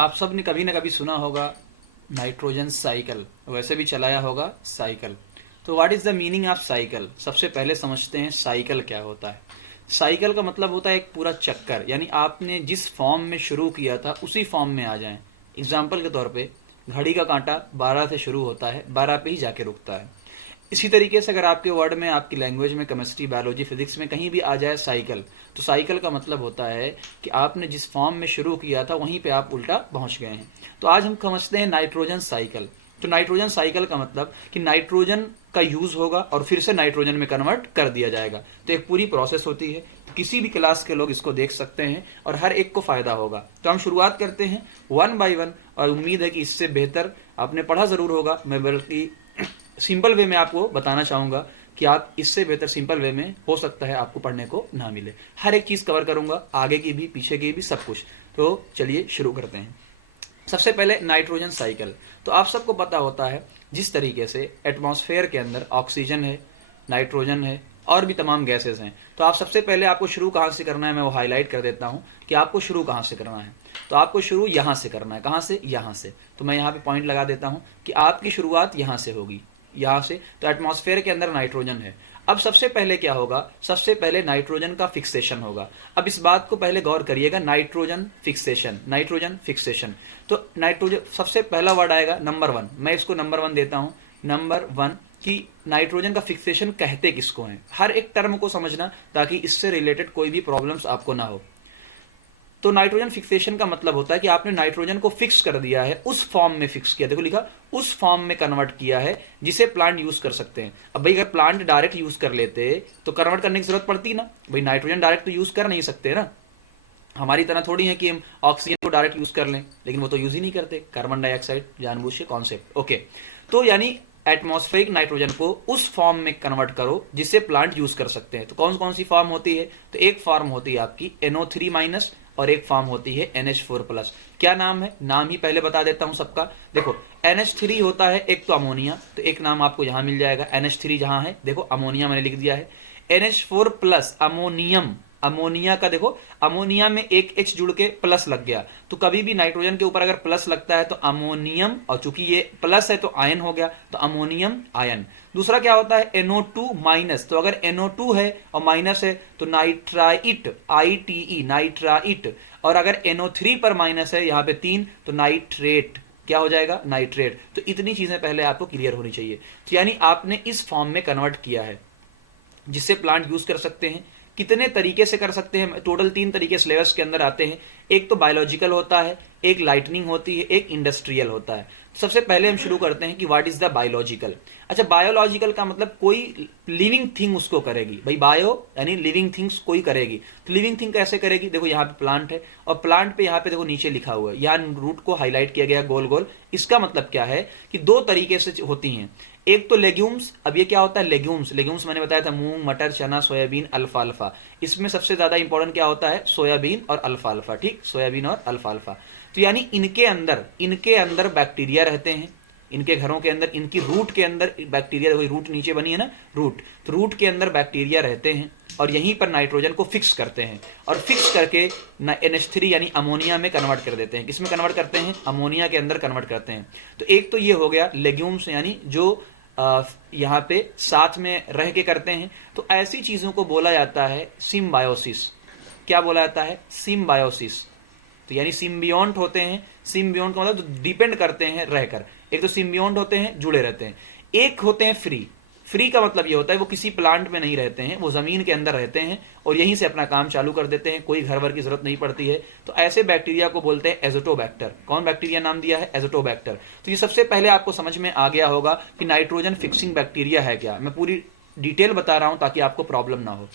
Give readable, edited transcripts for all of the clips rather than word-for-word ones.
आप सब ने कभी ना कभी सुना होगा नाइट्रोजन साइकिल, वैसे भी चलाया होगा साइकिल। तो what is the meaning of cycle? सबसे पहले समझते हैं साइकिल क्या होता है। साइकिल का मतलब होता है एक पूरा चक्कर, यानी आपने जिस फॉर्म में शुरू किया था उसी फॉर्म में आ जाएं। एग्जाम्पल के तौर पे घड़ी का कांटा 12 से शुरू होता है, 12 पे ही जाके रुकता है। इसी तरीके से अगर आपके वर्ड में, आपकी लैंग्वेज में, केमिस्ट्री, बायोलॉजी, फिजिक्स में कहीं भी आ जाए साइकिल, तो साइकिल का मतलब होता है कि आपने जिस फॉर्म में शुरू किया था वहीं पे आप उल्टा पहुंच गए हैं। तो आज हम समझते हैं नाइट्रोजन साइकिल। तो नाइट्रोजन साइकिल का मतलब कि नाइट्रोजन का यूज होगा और फिर से नाइट्रोजन में कन्वर्ट कर दिया जाएगा। तो एक पूरी प्रोसेस होती है, किसी भी क्लास के लोग इसको देख सकते हैं और हर एक को फायदा होगा। तो हम शुरुआत करते हैं वन बाय वन, और उम्मीद है कि इससे बेहतर आपने पढ़ा जरूर होगा। मैं बल्कि सिंपल वे में आपको बताना चाहूंगा कि आप इससे बेहतर सिंपल वे में हो सकता है आपको पढ़ने को ना मिले। हर एक चीज कवर करूंगा, आगे की भी, पीछे की भी, सब कुछ। तो चलिए शुरू करते हैं। सबसे पहले नाइट्रोजन साइकिल। तो आप सबको पता होता है जिस तरीके से एटमॉस्फेयर के अंदर ऑक्सीजन है, नाइट्रोजन है और भी तमाम गैसेस हैं। तो आप सबसे पहले आपको शुरू कहां से करना है, मैं वो हाईलाइट कर देता हूं कि आपको शुरू कहां से करना है। तो आपको शुरू यहां से करना है। कहां से? यहां से। तो मैं यहां पे पॉइंट लगा देता हूं कि आपकी शुरुआत यहां से होगी, यहां से। तो एटमॉस्फेयर के अंदर नाइट्रोजन है। अब सबसे पहले क्या होगा? सबसे पहले नाइट्रोजन का फिक्सेशन होगा। अब इस बात को पहले गौर करिएगा, नाइट्रोजन फिक्सेशन, नाइट्रोजन फिक्सेशन। तो नाइट्रोजन सबसे पहला वर्ड आएगा नंबर 1। मैं इसको नंबर 1 देता हूं, नंबर 1, कि नाइट्रोजन का फिक्सेशन कहते किसको हैं। हर एक टर्म को समझना ताकि इससे रिलेटेड कोई भी प्रॉब्लम्स आपको ना हो। तो नाइट्रोजन फिक्सेशन का मतलब होता है कि आपने नाइट्रोजन को फिक्स कर दिया है, उस फॉर्म में फिक्स किया। देखो लिखा, उस फॉर्म में कन्वर्ट किया है जिसे प्लांट यूज कर सकते हैं। अब भाई अगर प्लांट डायरेक्ट यूज कर लेते तो कन्वर्ट करने की जरूरत पड़ती ना। भाई नाइट्रोजन डायरेक्ट तो यूज कर नहीं सकते ना, हमारी तरह थोड़ी है कि हम ऑक्सीजन को डायरेक्ट यूज कर लें, लेकिन वो तो यूज ही नहीं करते, कार्बन डाइऑक्साइड जानबूझ के कॉन्सेप्ट। ओके, तो यानी एटमॉस्फेरिक नाइट्रोजन को उस फॉर्म में कन्वर्ट करो जिसे प्लांट यूज कर सकते हैं। तो कौन कौन सी फॉर्म होती है? तो एक फॉर्म होती है आपकी NO3- और एक फॉर्म होती है NH4+। क्या नाम है? नाम ही पहले बता देता हूं सबका। देखो NH3 होता है एक तो अमोनिया, तो एक नाम आपको यहां मिल जाएगा। NH3 जहां है, देखो अमोनिया मैंने लिख दिया है। NH4+ अमोनियम, अमोनिया का देखो, अमोनिया में एक H जुड़ के प्लस लग गया, तो कभी भी नाइट्रोजन के ऊपर अगर प्लस लगता है तो अमोनियम, और चूंकि ये प्लस है तो आयन हो गया, तो अमोनियम आयन। दूसरा क्या होता है? NO2-, तो अगर NO2 है और माइनस है तो नाइट्राइट, ITE, नाइट्राइट। और अगर NO3 पर माइनस है, यहां पे 3, तो नाइट्रेट। क्या हो जाएगा? नाइट्रेट। तो इतनी चीजें पहले आपको क्लियर होनी चाहिए। तो यानी आपने इस फॉर्म में कन्वर्ट किया है जिससे प्लांट यूज कर सकते हैं। कितने तरीके से कर सकते हैं? टोटल 3 तरीके सिलेबस के अंदर आते हैं। एक तो बायोलॉजिकल होता है, एक लाइटनिंग होती है, एक इंडस्ट्रियल होता है। सबसे पहले हम शुरू करते हैं कि व्हाट इज द बायोलॉजिकल। अच्छा, बायोलॉजिकल का मतलब कोई लिविंग थिंग उसको करेगी। भाई बायो यानी लिविंग थिंग्स कोई करेगी। तो लिविंग थिंग कैसे करेगी? देखो यहाँ पे प्लांट है, और प्लांट पे यहाँ पे देखो नीचे लिखा हुआ है, यहाँ रूट को हाईलाइट किया गया गोल गोल। इसका मतलब क्या है कि 2 तरीके से होती हैं। एक तो लेग्यूम्स। अब ये क्या होता है? लेग्यूम्स, लेग्यूम्स मैंने बताया था मूंग, मटर, चना, सोयाबीन, अल्फाल्फा। इसमें सबसे ज्यादा इंपॉर्टेंट क्या होता है? सोयाबीन और अल्फाल्फा। ठीक, सोयाबीन और अल्फाल्फा। तो यानी इनके अंदर बैक्टीरिया रहते हैं। इनके घरों के अंदर, इनकी रूट के अंदर बैक्टीरिया, रूट नीचे बनी है ना, रूट, तो रूट के अंदर बैक्टीरिया रहते हैं और यहीं पर नाइट्रोजन को फिक्स करते हैं, और फिक्स करके NH3 यानी अमोनिया में कन्वर्ट कर देते हैं। किसमें कन्वर्ट करते हैं? अमोनिया के अंदर कन्वर्ट करते हैं। तो एक तो ये हो गया लेग्यूम्स, यानी जो यहाँ पे साथ में रह के करते हैं। तो ऐसी चीजों को बोला जाता है सिम्बायोसिस। क्या बोला जाता है? सिम्बायोसिस। तो यानी सिम्बियोंट होते हैं। सिम्बियोंट का मतलब डिपेंड करते हैं रहकर। एक तो सिम्बियोंट होते हैं, जुड़े रहते हैं। एक होते हैं फ्री। फ्री का मतलब ये होता है वो किसी प्लांट में नहीं रहते हैं, वो जमीन के अंदर रहते हैं और यहीं से अपना काम चालू कर देते हैं, कोई घर वर की जरूरत नहीं पड़ती है। तो ऐसे बैक्टीरिया को बोलते हैं एजोटोबैक्टर। कौन बैक्टीरिया नाम दिया है? एजोटोबैक्टर। तो ये सबसे पहले आपको समझ में आ गया होगा कि नाइट्रोजन फिक्सिंग बैक्टीरिया है क्या। मैं पूरी डिटेल बता रहा हूं ताकि आपको प्रॉब्लम ना हो।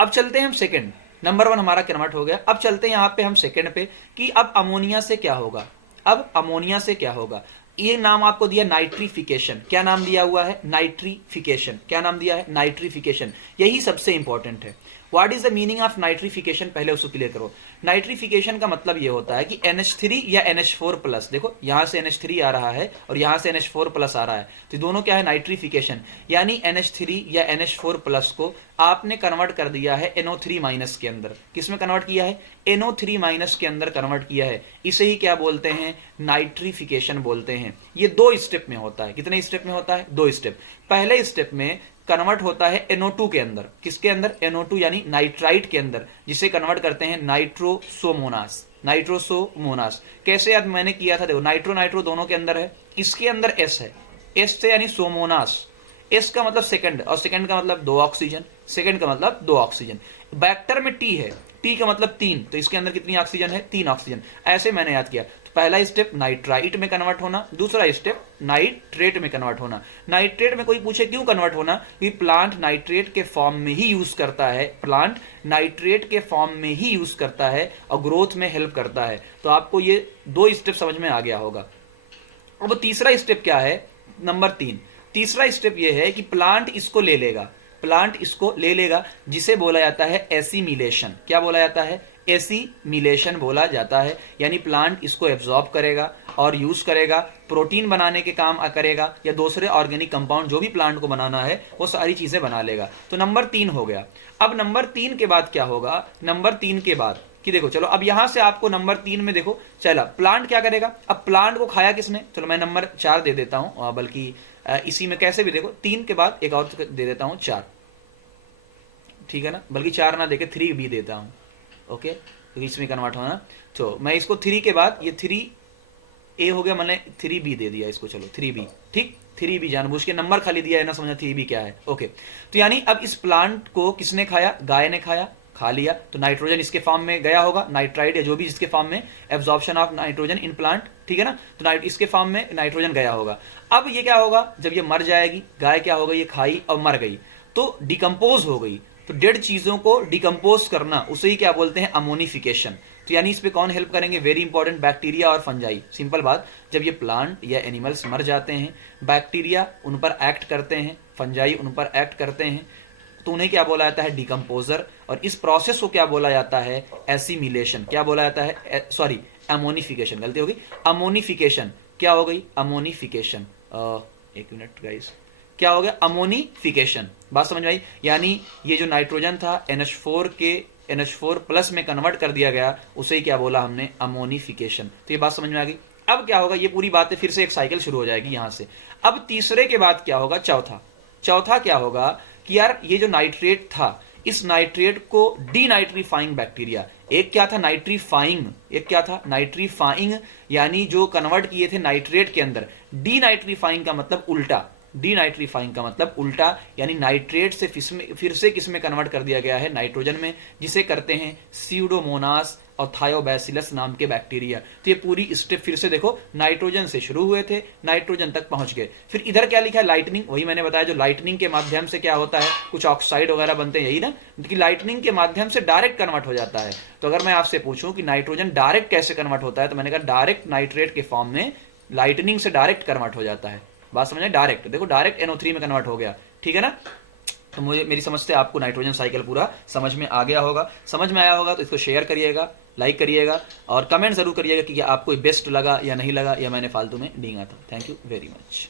अब चलते हैं हम सेकंड। नंबर 1 हमारा कन्वर्ट हो गया। अब चलते हैं यहाँ पे हम सेकंड पे कि अब अमोनिया से क्या होगा। अब अमोनिया से क्या होगा? ये नाम आपको दिया नाइट्रिफिकेशन। क्या नाम दिया हुआ है? नाइट्रिफिकेशन। क्या नाम दिया है? नाइट्रिफिकेशन। यही सबसे इंपॉर्टेंट है। What is the meaning of nitrification, पहले उसको क्लियर करो। नाइट्रिफिकेशन का मतलब ये होता है कि NH3 या NH4 प्लस, देखो यहां से NH3 आ रहा है और यहां से NH4 प्लस आ रहा है, तो दोनों क्या है, नाइट्रिफिकेशन। यानी NH3 या NH4 प्लस को आपने कन्वर्ट कर दिया है NO3 माइनस के अंदर। किस में कन्वर्ट किया है, NO3 माइनस के अंदर कन्वर्ट किया है। इसे ही क्या बोलते हैं, नाइट्रिफिकेशन बोलते हैं। ये 2 स्टेप में होता है। कितने स्टेप में होता है, 2 स्टेप। पहले स्टेप में कन्वर्ट होता है NO2 के अंदर। किसके अंदर, NO2 यानी नाइट्राइट के अंदर, जिसे कन्वर्ट करते हैं नाइट्रोसोमोनास। नाइट्रोसोमोनास कैसे, याद मैंने किया था, देखो नाइट्रो नाइट्रो दोनों के अंदर है, इसके अंदर S है, S से यानी सोमोनास। S का मतलब सेकंड, और सेकंड का मतलब 2 ऑक्सीजन, सेकंड का मतलब 2 ऑक्सीजन। बैक्टर में T है, T का मतलब 3, तो इसके अंदर कितनी ऑक्सीजन है, 3 ऑक्सीजन। ऐसे मैंने याद किया। तो पहला स्टेप नाइट्राइट में कन्वर्ट होना, दूसरा स्टेप नाइट्रेट में कन्वर्ट होना। नाइट्रेट में कोई पूछे क्यों कन्वर्ट होना, कि प्लांट नाइट्रेट के फॉर्म में ही यूज करता है, प्लांट नाइट्रेट के फॉर्म में ही यूज करता है और ग्रोथ में हेल्प करता है। तो आपको ये 2 स्टेप समझ में आ गया होगा। अब तीसरा स्टेप क्या है, नंबर 3। तीसरा स्टेप ये है कि प्लांट इसको ले लेगा, प्लांट इसको ले लेगा, जिसे बोला जाता है एसिमिलेशन। क्या बोला जाता है, एसिमिलेशन बोला जाता है। यानी प्लांट इसको एब्जॉर्ब करेगा और यूज करेगा, प्रोटीन बनाने के काम करेगा, या दूसरे ऑर्गेनिक कंपाउंड जो भी प्लांट को बनाना है वो सारी चीजें बना लेगा। तो नंबर 3 हो गया। अब नंबर 3 के बाद क्या होगा, नंबर 3 के बाद कि देखो चलो अब यहां से आपको नंबर 3 में देखो चला प्लांट क्या करेगा। अब प्लांट को खाया किसने, चलो मैं नंबर 4 दे देता हूं, बल्कि इसी में कैसे भी देखो 3 के बाद एक और दे देता हूं 4, ठीक है ना, बल्कि 4 ना देके 3 भी देता हूं, ओके, क्योंकि इसमें कन्वर्ट होना। तो मैं इसको 3 के बाद ये 3A हो गया, मैंने 3B दे दिया इसको, चलो 3B, ठीक, 3B जानबूझ के नंबर खाली दिया है ना, समझा 3B क्या है, ओके। तो यानी अब इस प्लांट को किसने खाया, गाय ने खाया, खा लिया, तो नाइट्रोजन इसके फॉर्म में गया होगा, नाइट्राइड या जो भी जिसके फॉर्म में, absorption of nitrogen in plant, ठीक है ना, तो इसके फॉर्म में नाइट्रोजन गया होगा। अब ये क्या होगा, जब ये मर जाएगी गाय, क्या होगा, ये खाई और मर गई तो डिकम्पोज हो गई। तो डेड चीजों को डिकम्पोज करना, उसे ही क्या बोलते हैं, अमोनिफिकेशन। तो यानी इस पे कौन हेल्प करेंगे, वेरी इंपॉर्टेंट, बैक्टीरिया और फंजाई। सिंपल बात, जब ये प्लांट या एनिमल्स मर जाते हैं, बैक्टीरिया उन पर एक्ट करते हैं, फंजाई उन पर एक्ट करते हैं, तो उन्हें क्या बोला जाता है, डिकम्पोजर। और इस प्रोसेस को क्या बोला जाता है, एसिमिलेशन। क्या बोला जाता है, सॉरी अमोनिफिकेशन, गलती होगी, अमोनिफिकेशन। क्या हो गई, अमोनिफिकेशन, एक मिनट गाइस, क्या हो गया, अमोनिफिकेशन। बात समझ में आई। यानी ये जो नाइट्रोजन था NH4 के NH4 प्लस में कन्वर्ट कर दिया गया, उसे ही क्या बोला हमने, अमोनिफिकेशन। तो ये बात समझ में आ गई। अब क्या होगा, ये पूरी बातें फिर से एक साइकिल शुरू हो जाएगी यहां से। अब तीसरे के बाद क्या होगा, चौथा क्या होगा कि यार ये जो नाइट्रेट था, इस नाइट्रेट को डीनाइट्रीफाइंग बैक्टीरिया, एक क्या था नाइट्रीफाइंग, एक क्या था नाइट्रीफाइंग, यानी जो कन्वर्ट किए थे नाइट्रेट के अंदर। डीनाइट्रीफाइंग का मतलब उल्टा, डीनाइट्रीफाइंग का मतलब उल्टा, यानी नाइट्रेट से फिर से किस में कन्वर्ट कर दिया गया है, नाइट्रोजन में, जिसे करते हैं स्यूडोमोनास और थायोबैसिलस नाम के बैक्टीरिया। तो ये पूरी स्टेप फिर से देखो, नाइट्रोजन से शुरू हुए थे, नाइट्रोजन तक पहुंच गए। फिर इधर क्या लिखा है, लाइटनिंग, वही मैंने बताया, जो लाइटनिंग के माध्यम से क्या होता है, कुछ ऑक्साइड वगैरह बनते हैं, यही ना, कि लाइटनिंग के माध्यम से डायरेक्ट कन्वर्ट हो जाता है। तो अगर मैं आपसे पूछूं कि नाइट्रोजन डायरेक्ट कैसे कन्वर्ट होता है, तो मैंने कहा डायरेक्ट नाइट्रेट के फॉर्म में लाइटनिंग से डायरेक्ट कन्वर्ट हो जाता है। बात समझे, डायरेक्ट, देखो डायरेक्ट NO3 में कन्वर्ट हो गया, ठीक है ना। तो मुझे, मेरी समझ से आपको नाइट्रोजन साइकिल पूरा समझ में आ गया होगा। समझ में आया होगा तो इसको शेयर करिएगा, लाइक करिएगा और कमेंट जरूर करिएगा कि आपको बेस्ट लगा या नहीं लगा, या मैंने फालतू में डींगा था। Thank you very much.